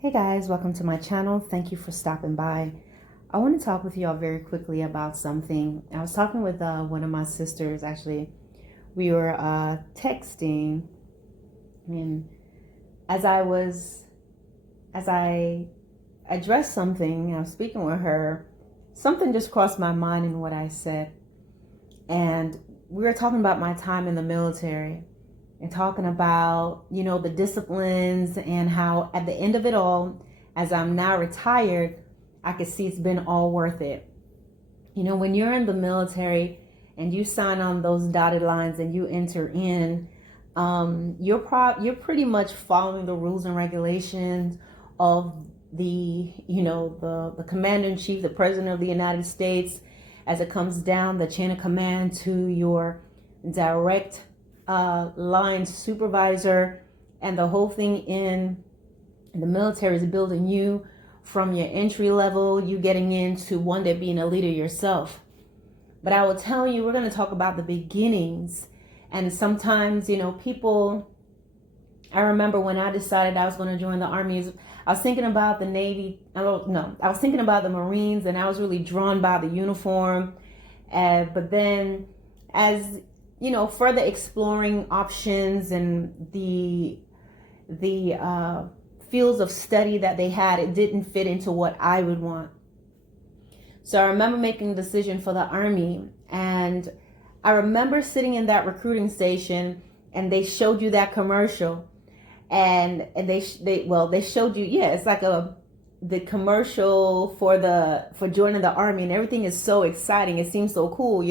Hey guys, welcome to my channel. Thank you for stopping by. I want to talk with y'all very quickly about something. I was talking with one of my sisters, actually. We were texting, and as I addressed something, I was speaking with her, something just crossed my mind in what I said. And we were talking about my time in the military and talking about, the disciplines and how at the end of it all, as I'm now retired, I could see it's been all worth it. When you're in the military and you sign on those dotted lines and you enter in, you're pretty much following the rules and regulations of the commander in chief, the president of the United States, as it comes down the chain of command to your direct line supervisor. And the whole thing in the military is building you from your entry level, you getting into one day being a leader yourself. But I will tell you, we're going to talk about the beginnings. And sometimes, people, I remember when I decided I was going to join the Army, I was thinking about the Navy. I was thinking about the Marines, and I was really drawn by the uniform. But then as further exploring options and the fields of study that they had, it didn't fit into what I would want. So I remember making a decision for the Army, and I remember sitting in that recruiting station, and they showed you that commercial, and they showed you, it's like the commercial for joining the Army, and everything is so exciting. It seems so cool,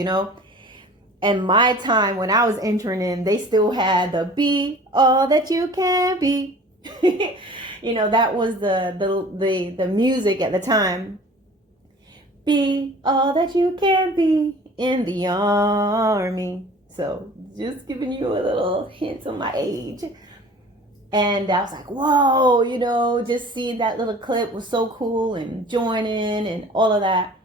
And my time when I was entering in, they still had the "Be All That You Can Be." That was the music at the time. Be all that you can be in the Army. So just giving you a little hint of my age. And I was like, whoa, just seeing that little clip was so cool, and joining and all of that.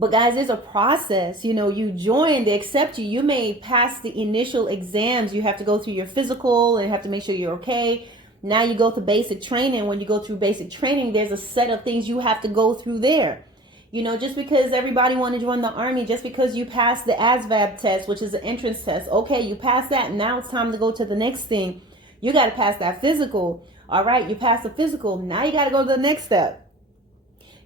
But guys, there's a process. You join, they accept you. You may pass the initial exams. You have to go through your physical and have to make sure you're okay. Now you go to basic training. When you go through basic training, there's a set of things you have to go through there. Just because everybody want to join the Army, just because you pass the ASVAB test, which is an entrance test. Okay, you pass that, and now it's time to go to the next thing. You got to pass that physical. All right, you pass the physical. Now you got to go to the next step.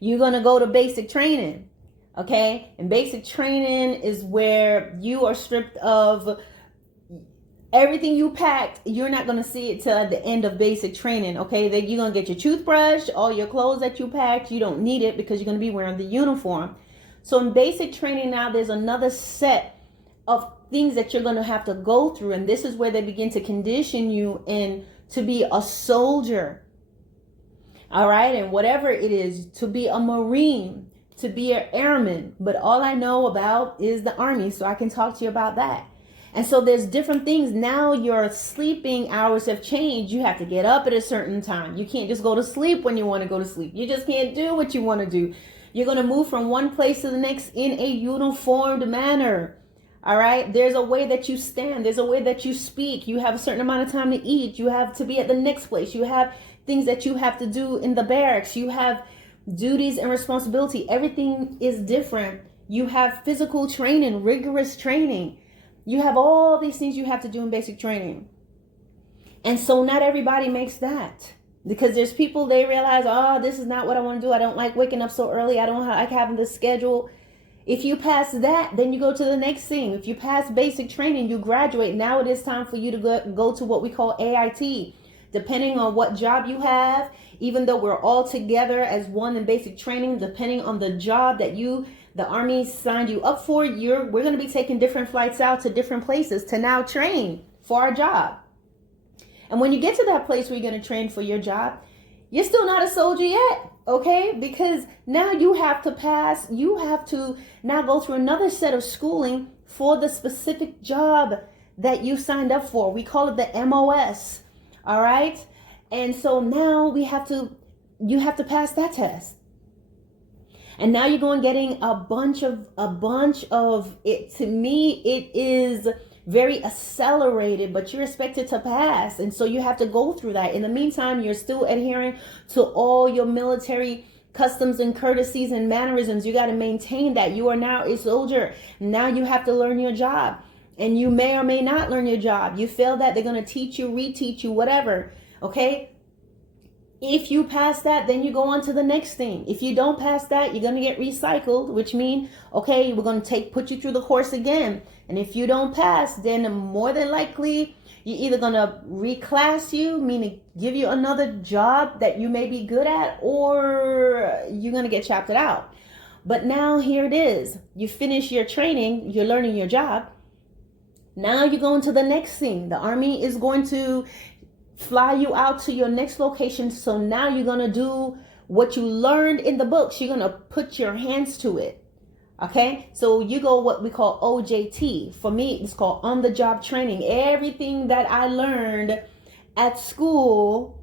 You're going to go to basic training. Okay, and basic training is where you are stripped of everything you packed. You're not going to see it till at the end of basic training. Okay, then you're going to get your toothbrush, all your clothes that you packed. You don't need it because you're going to be wearing the uniform. So in basic training now, there's another set of things that you're going to have to go through. And this is where they begin to condition you in to be a soldier. All right, and whatever it is, to be a Marine, to be an airman. But all I know about is the Army, so I can talk to you about that. And so there's different things. Now your sleeping hours have changed. You have to get up at a certain time. You can't just go to sleep when you want to go to sleep. You just can't do what you want to do. You're going to move from one place to the next in a uniformed manner. All right. There's a way that you stand. There's a way that you speak. You have a certain amount of time to eat. You have to be at the next place. You have things that you have to do in the barracks. You have duties and responsibility. Everything is different. You have physical training, rigorous training. You have all these things you have to do in basic training. And so not everybody makes that, because there's people, they realize, this is not what I want to do. I don't like waking up so early. I don't like having this schedule. If you pass that, then you go to the next thing. If you pass basic training, you graduate. Now it is time for you to go to what we call AIT. Depending on what job you have, even though we're all together as one in basic training, depending on the job that the Army signed you up for, we're going to be taking different flights out to different places to now train for our job. And when you get to that place where you're going to train for your job, you're still not a soldier yet, okay? Because now you have to now go through another set of schooling for the specific job that you signed up for. We call it the MOS. All right. And so now you have to pass that test. And now you're going getting a bunch of it. To me, it is very accelerated, but you're expected to pass. And so you have to go through that. In the meantime, you're still adhering to all your military customs and courtesies and mannerisms. You got to maintain that. You are now a soldier. Now you have to learn your job. And you may or may not learn your job. You fail that, they're going to teach you, reteach you, whatever. Okay? If you pass that, then you go on to the next thing. If you don't pass that, you're going to get recycled, which means, okay, we're going to put you through the course again. And if you don't pass, then more than likely, you're either going to reclass you, meaning give you another job that you may be good at, or you're going to get chaptered out. But now here it is. You finish your training, you're learning your job. Now you're going to the next thing. The Army is going to fly you out to your next location. So now you're going to do what you learned in the books. You're going to put your hands to it. Okay. So you go what we call OJT. For me, it's called on the job training. Everything that I learned at school,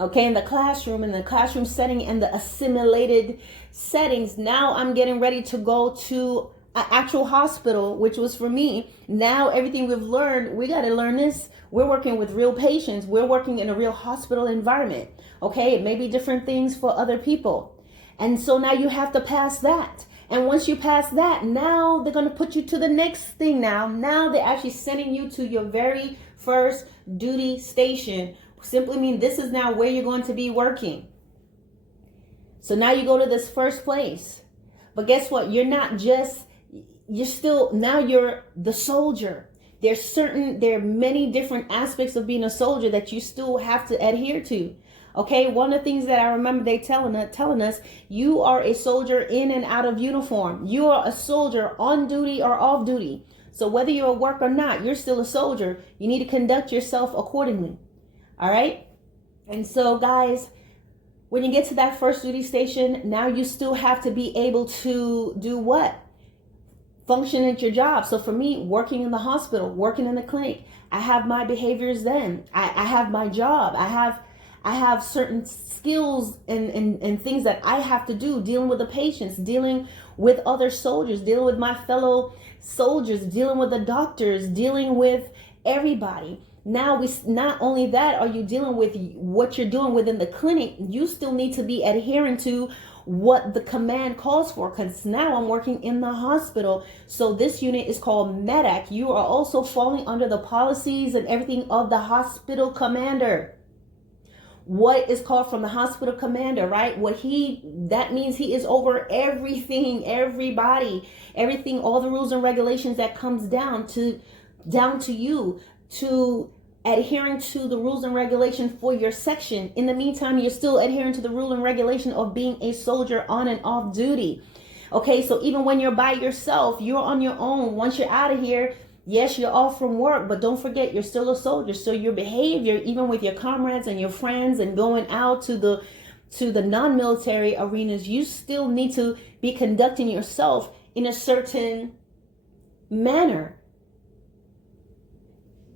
okay, in the classroom setting and the assimilated settings. Now I'm getting ready to go to an actual hospital, which was for me. Now everything we've learned, we got to learn this. We're working with real patients. We're working in a real hospital environment. Okay, it may be different things for other people. And so now you have to pass that. And once you pass that, now they're going to put you to the next thing. Now they're actually sending you to your very first duty station. Simply mean this is now where you're going to be working. So now you go to this first place. But guess what? You're the soldier. There are many different aspects of being a soldier that you still have to adhere to. Okay, one of the things that I remember they telling us, you are a soldier in and out of uniform. You are a soldier on duty or off duty. So whether you're at work or not, you're still a soldier. You need to conduct yourself accordingly. All right? And so guys, when you get to that first duty station, now you still have to be able to do what? Function at your job. So for me, working in the hospital, working in the clinic, I have my behaviors then. I have my job. I have certain skills and things that I have to do, dealing with the patients, dealing with other soldiers, dealing with my fellow soldiers, dealing with the doctors, dealing with everybody. Now not only that are you dealing with what you're doing within the clinic, you still need to be adhering to what the command calls for, because now I'm working in the hospital. So this unit is called MEDAC. You are also falling under the policies and everything of the hospital commander. What is called from the hospital commander, right? That means he is over everything, everybody, everything, all the rules and regulations that comes down to you, to adhering to the rules and regulations for your section. In the meantime, you're still adhering to the rule and regulation of being a soldier on and off duty. Okay, so even when you're by yourself, you're on your own. Once you're out of here, yes, you're off from work, but don't forget you're still a soldier. So your behavior, even with your comrades and your friends and going out to the non-military arenas, you still need to be conducting yourself in a certain manner.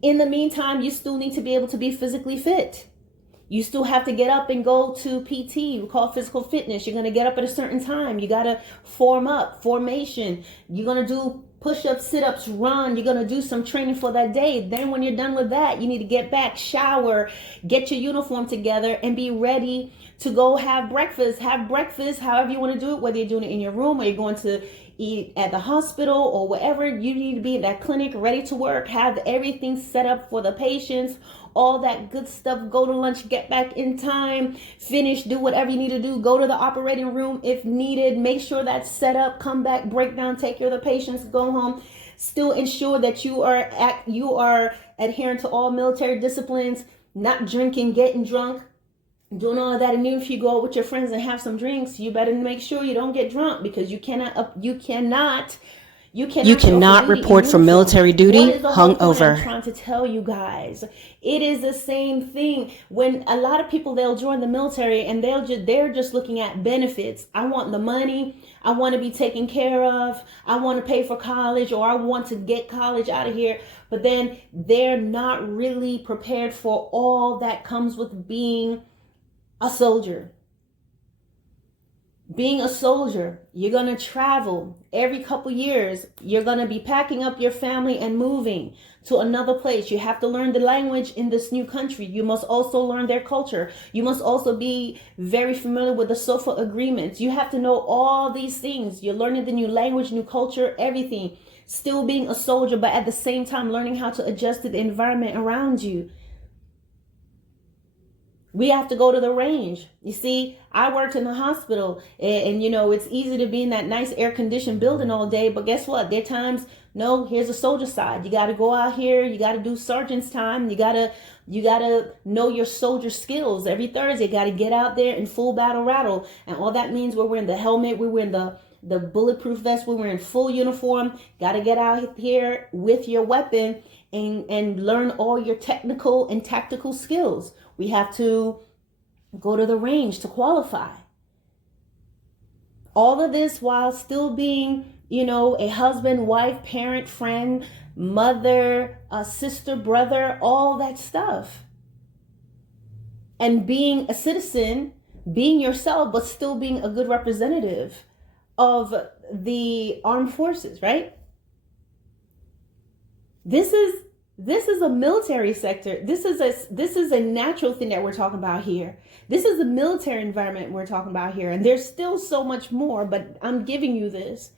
In the meantime, you still need to be able to be physically fit. You still have to get up and go to PT, we call physical fitness. You're going to get up at a certain time. You got to formation. You're going to do push-ups, sit-ups, run. You're going to do some training for that day. Then when you're done with that, you need to get back, shower, get your uniform together, and be ready to go have breakfast. Have breakfast, however you want to do it, whether you're doing it in your room or you're going to eat at the hospital or wherever. You need to be in that clinic ready to work, have everything set up for the patients, all that good stuff. Go to lunch, get back in time, finish, do whatever you need to do, go to the operating room if needed, make sure that's set up, come back, break down, take care of the patients, go home. Still ensure that you are adhering to all military disciplines, not drinking, getting drunk, doing all of that. And even if you go out with your friends and have some drinks, you better make sure you don't get drunk, because you cannot report for military duty hungover. I'm trying to tell you guys, it is the same thing. When a lot of people, they'll join the military and they're just looking at benefits. I want the money. I want to be taken care of. I want to pay for college, or I want to get college out of here. But then they're not really prepared for all that comes with being a soldier. Being a soldier, you're going to travel every couple years. You're going to be packing up your family and moving to another place. You have to learn the language in this new country. You must also learn their culture. You must also be very familiar with the social agreements. You have to know all these things. You're learning the new language, new culture, everything. Still being a soldier, but at the same time learning how to adjust to the environment around you. We have to go to the range. You see, I worked in the hospital and it's easy to be in that nice air conditioned building all day. But guess what? There are times, no, here's the soldier side. You got to go out here. You got to do sergeant's time. You got to know your soldier skills. Every Thursday, you got to get out there in full battle rattle. And all that means we're wearing the helmet. We're wearing the bulletproof vest. We're wearing full uniform. Got to get out here with your weapon and learn all your technical and tactical skills. We have to go to the range to qualify. All of this while still being, a husband, wife, parent, friend, mother, sister, brother, all that stuff. And being a citizen, being yourself, but still being a good representative of the armed forces, right? This is a military sector. This is a natural thing that we're talking about here. This is a military environment we're talking about here. And there's still so much more, but I'm giving you this.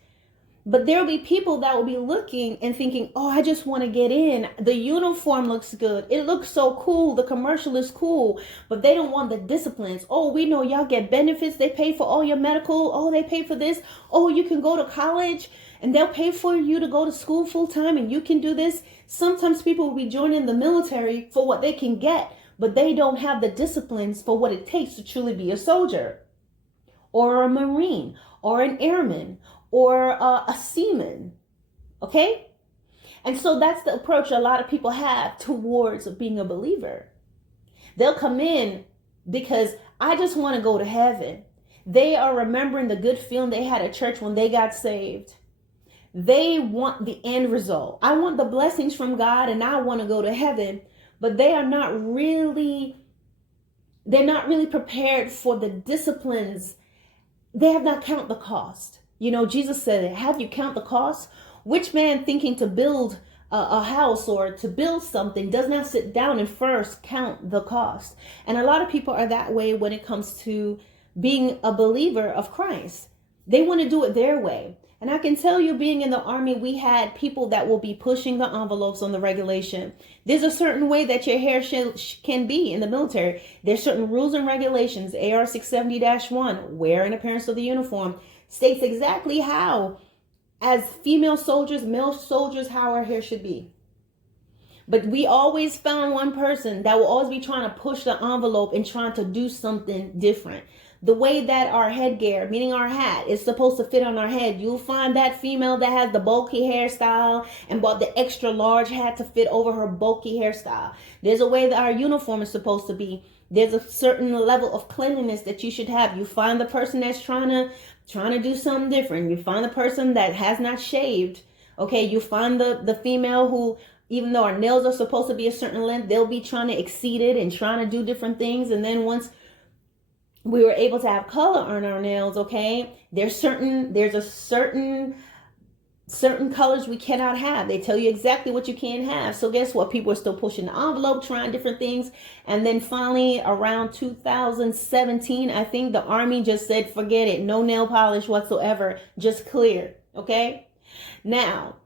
But there will be people that will be looking and thinking, oh, I just want to get in. The uniform looks good. It looks so cool. The commercial is cool, but they don't want the disciplines. Oh, we know y'all get benefits. They pay for all your medical. Oh, they pay for this. Oh, you can go to college and they'll pay for you to go to school full time and you can do this. Sometimes people will be joining the military for what they can get, but they don't have the disciplines for what it takes to truly be a soldier or a Marine or an airman or a seaman. Okay? And so that's the approach a lot of people have towards being a believer. They'll come in because I just want to go to heaven. They are remembering the good feeling they had at church when they got saved. They want the end result. I want the blessings from God and I want to go to heaven, but they're not really prepared for the disciplines. They have not counted the cost. Jesus said, have you count the cost? Which man thinking to build a house or to build something does not sit down and first count the cost? And a lot of people are that way when it comes to being a believer of Christ. They want to do it their way. And I can tell you, being in the Army, we had people that will be pushing the envelopes on the regulation. There's a certain way that your hair can be in the military. There's certain rules and regulations. AR 670-1, wear and appearance of the uniform, states exactly how, as female soldiers, male soldiers, how our hair should be. But we always found one person that will always be trying to push the envelope and trying to do something different. The way that our headgear, meaning our hat, is supposed to fit on our head. You'll find that female that has the bulky hairstyle and bought the extra large hat to fit over her bulky hairstyle. There's a way that our uniform is supposed to be. There's a certain level of cleanliness that you should have. You find the person that's trying to do something different. You find the person that has not shaved. Okay, you find the female who, even though our nails are supposed to be a certain length, they'll be trying to exceed it and trying to do different things. And then once we were able to have color on our nails, okay, there's a certain colors we cannot have. They tell you exactly what you can't have. So guess what? People are still pushing the envelope, trying different things. And then finally, around 2017, I think the Army just said, forget it. No nail polish whatsoever. Just clear. Okay. Now,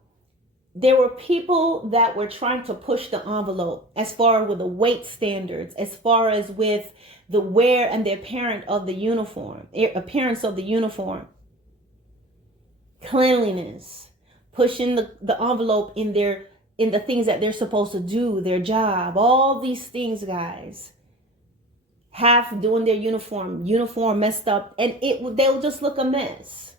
there were people that were trying to push the envelope as far with the weight standards, as far as with the wear and the appearance of the uniform, cleanliness, pushing the envelope in the things that they're supposed to do, their job, all these things, guys. Half doing their uniform messed up, and they'll just look a mess.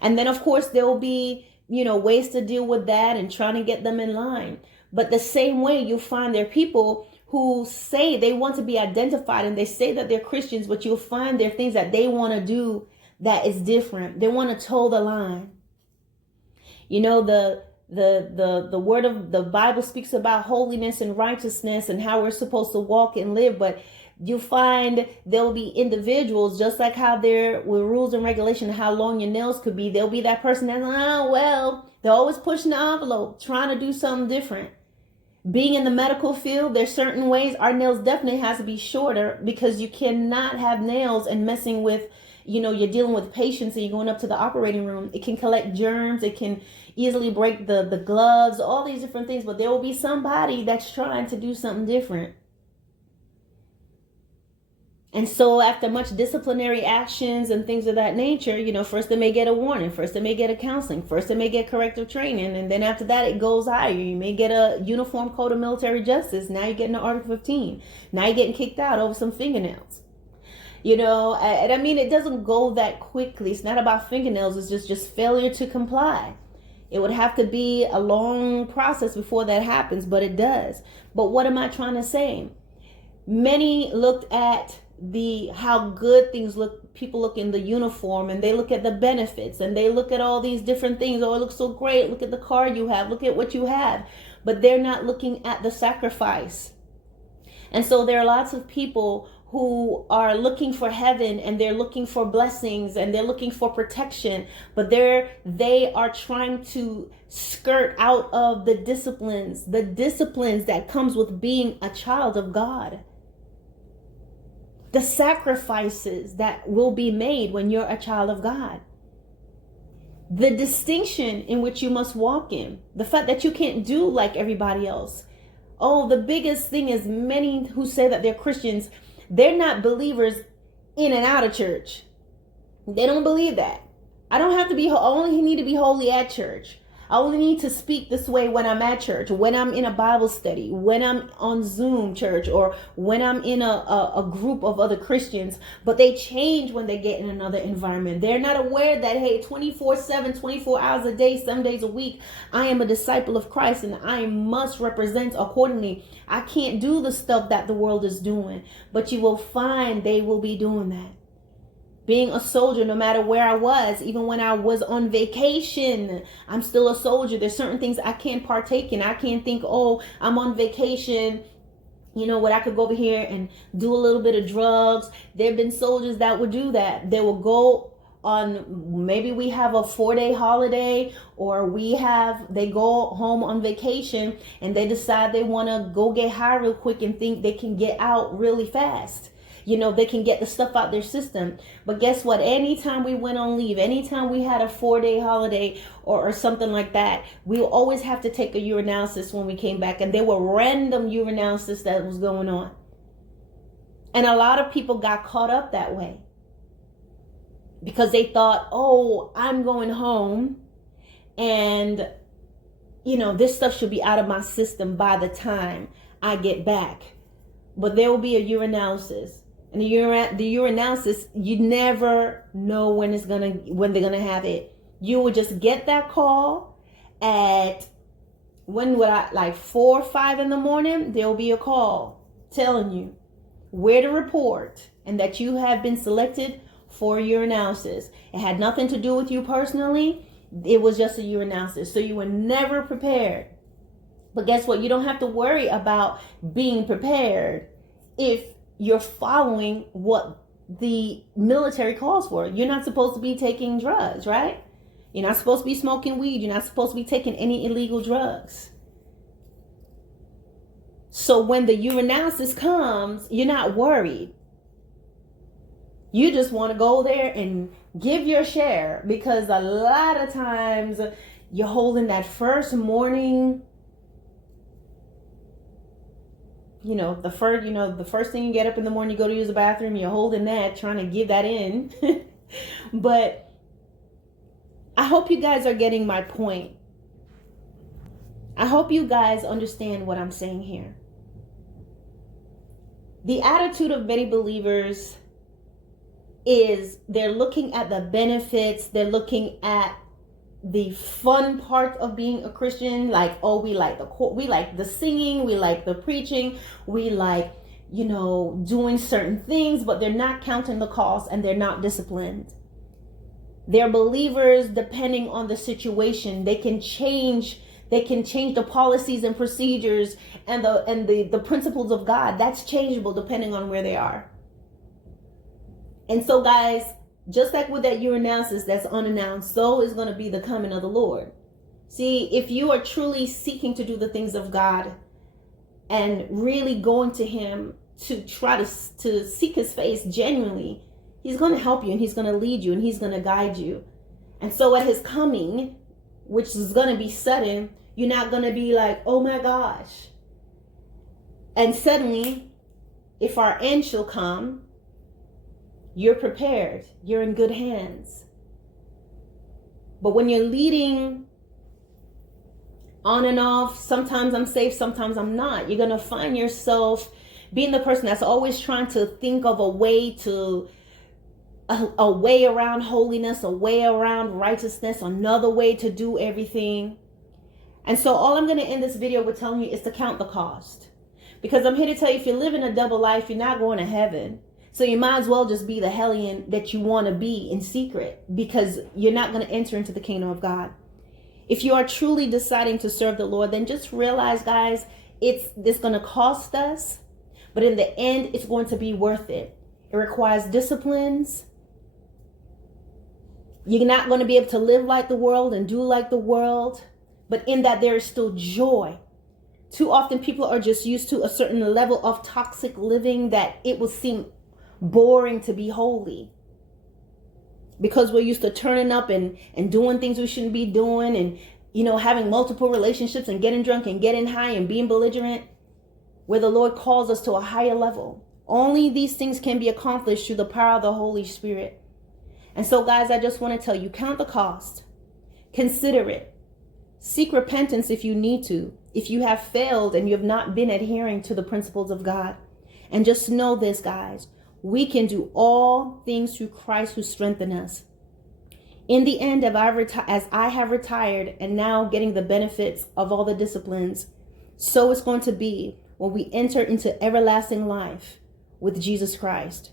And then of course there will be, ways to deal with that and trying to get them in line. But the same way, you find there are people who say they want to be identified and they say that they're Christians, but you'll find there are things that they want to do that is different. They want to toe the line. The word of the Bible speaks about holiness and righteousness and how we're supposed to walk and live, but You find there will be individuals, just like how there with rules and regulation, how long your nails could be. There'll be that person that's, they're always pushing the envelope, trying to do something different. Being in the medical field, there's certain ways our nails definitely has to be shorter, because you cannot have nails and messing with, you're dealing with patients and you're going up to the operating room. It can collect germs. It can easily break the gloves, all these different things. But there will be somebody that's trying to do something different. And so after much disciplinary actions and things of that nature, first they may get a warning, first they may get a counseling, first they may get corrective training, and then after that it goes higher. You may get a uniform code of military justice. Now you're getting an Article 15. Now you're getting kicked out over some fingernails. And I mean, it doesn't go that quickly. It's not about fingernails. It's just failure to comply. It would have to be a long process before that happens, but it does. But what am I trying to say? Many looked at how good things look. People look in the uniform and they look at the benefits and they look at all these different things. Oh, it looks so great. Look at the car you have. Look at what you have. But they're not looking at the sacrifice. And so there are lots of people who are looking for heaven and they're looking for blessings and they're looking for protection, but they are trying to skirt out of the disciplines that comes with being a child of God. The sacrifices that will be made when you're a child of God. The distinction in which you must walk in. The fact that you can't do like everybody else. Oh, the biggest thing is many who say that they're Christians, they're not believers in and out of church. They don't believe that. I only need to be holy at church. I only need to speak this way when I'm at church, when I'm in a Bible study, when I'm on Zoom church, or when I'm in a group of other Christians. But they change when they get in another environment. They're not aware that, hey, 24/7, 24 hours a day, 7 days a week, I am a disciple of Christ and I must represent accordingly. I can't do the stuff that the world is doing, but you will find they will be doing that. Being a soldier, no matter where I was, even when I was on vacation, I'm still a soldier. There's certain things I can't partake in. I can't think, oh, I'm on vacation. I could go over here and do a little bit of drugs. There have been soldiers that would do that. They will go on, maybe we have a 4-day holiday, or they go home on vacation and they decide they want to go get high real quick and think they can get out really fast. They can get the stuff out their system. But guess what? Anytime we went on leave, anytime we had a 4-day holiday or something like that, we always have to take a urinalysis when we came back. And there were random urinalysis that was going on. And a lot of people got caught up that way because they thought, oh, I'm going home and, this stuff should be out of my system by the time I get back. But there will be a urinalysis. And the urinalysis, you never know when they're gonna have it. You will just get that call at 4 or 5 in the morning. There will be a call telling you where to report and that you have been selected for urinalysis. It had nothing to do with you personally. It was just a urinalysis. So you were never prepared. But guess what? You don't have to worry about being prepared if you're following what the military calls for. You're not supposed to be taking drugs, right? You're not supposed to be smoking weed. You're not supposed to be taking any illegal drugs. So when the urinalysis comes, you're not worried. You just want to go there and give your share, because a lot of times you're holding that first morning, the first thing you get up in the morning, you go to use the bathroom, you're holding that, trying to give that in. But I hope you guys are getting my point. I hope you guys understand what I'm saying here. The attitude of many believers is they're looking at the benefits, they're looking at the fun part of being a Christian, like, oh, we like the singing, we like the preaching, we like, doing certain things, but they're not counting the cost and they're not disciplined. They're believers depending on the situation. They can change They can change the policies and procedures and the principles of God. That's changeable depending on where they are. And so, guys, just like with that urinalysis that's unannounced, so is going to be the coming of the Lord. See, if you are truly seeking to do the things of God and really going to him to try to seek his face genuinely, he's going to help you and he's going to lead you and he's going to guide you. And so at his coming, which is going to be sudden, you're not going to be like, oh my gosh. And suddenly, if our end shall come, you're prepared. You're in good hands. But when you're leading on and off, sometimes I'm safe, sometimes I'm not. You're going to find yourself being the person that's always trying to think of a way around holiness, a way around righteousness, another way to do everything. And so all I'm going to end this video with telling you is to count the cost. Because I'm here to tell you, if you're living a double life, you're not going to heaven. So you might as well just be the hellion that you want to be in secret, because you're not going to enter into the kingdom of God. If you are truly deciding to serve the Lord, then just realize, guys, it's going to cost us, but in the end, it's going to be worth it. It requires disciplines. You're not going to be able to live like the world and do like the world, but in that there is still joy. Too often people are just used to a certain level of toxic living that it will seem boring to be holy, because we're used to turning up and doing things we shouldn't be doing, and having multiple relationships and getting drunk and getting high and being belligerent, where the Lord calls us to a higher level. Only these things can be accomplished through the power of the Holy Spirit. And so, guys, I just want to tell you, count the cost, consider it, seek repentance if you need to, if you have failed and you have not been adhering to the principles of God. And just know this, guys, we can do all things through Christ who strengthens us. In the end, as I have retired and now getting the benefits of all the disciplines, so it's going to be when we enter into everlasting life with Jesus Christ,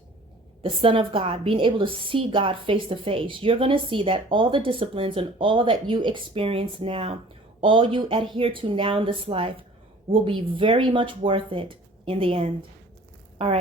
the Son of God, being able to see God face to face. You're going to see that all the disciplines and all that you experience now, all you adhere to now in this life, will be very much worth it in the end.